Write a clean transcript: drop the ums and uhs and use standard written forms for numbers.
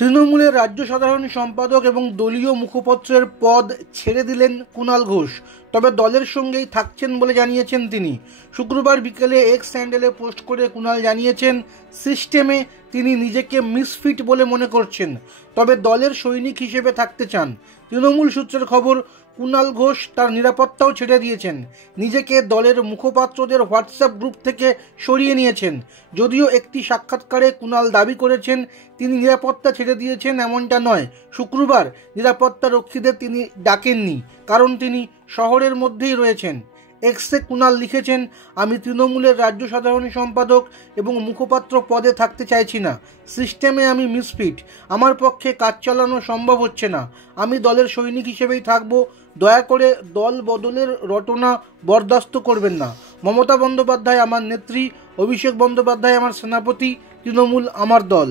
তৃণমূলের রাজ্য সাধারণ সম্পাদক এবং দলীয় মুখপাত্রের পদ ছেড়ে দিলেন কুণাল ঘোষ, তবে দলের সঙ্গেই থাকছেন বলে জানিয়েছেন তিনি। শুক্রবার বিকেলে এক্স হ্যান্ডেলে পোস্ট করে কুণাল জানিয়েছেন, সিস্টেমে তিনি নিজেকে মিসফিট বলে মনে করছেন, তবে দলের সৈনিক হিসেবে থাকতে চান। তৃণমূল সূত্রের খবর, কুণাল ঘোষ তার নিরাপত্তাও ছেড়ে দিয়েছেন, নিজেকে দলের মুখপাত্রদের হোয়াটসঅ্যাপ গ্রুপ থেকে সরিয়ে নিয়েছেন। যদিও একটি সাক্ষাৎকারে কুণাল দাবি করেছেন তিনি নিরাপত্তা ছেড়ে দিয়েছেন, এমনটা নয়। শুক্রবার নিরাপত্তা রক্ষীদের তিনি ডাকেননি, কারণ তিনি শহরের মধ্যেই রয়েছেন। এক্সে কুণাল লিখেছেন, আমি তৃণমূলের রাজ্য সাধারণ সম্পাদক এবং মুখপাত্র পদে থাকতে চাইছি না। সিস্টেমে আমি মিসফিট, আমার পক্ষে কাজ চালানো সম্ভব হচ্ছে না। আমি দলের সৈনিক হিসেবেই থাকব, দয়া করে দল বদলের রটনা বরদাস্ত করবেন না। মমতা বন্দ্যোপাধ্যায় আমার নেত্রী, অভিষেক বন্দ্যোপাধ্যায় আমার সেনাপতি, তৃণমূল আমার দল।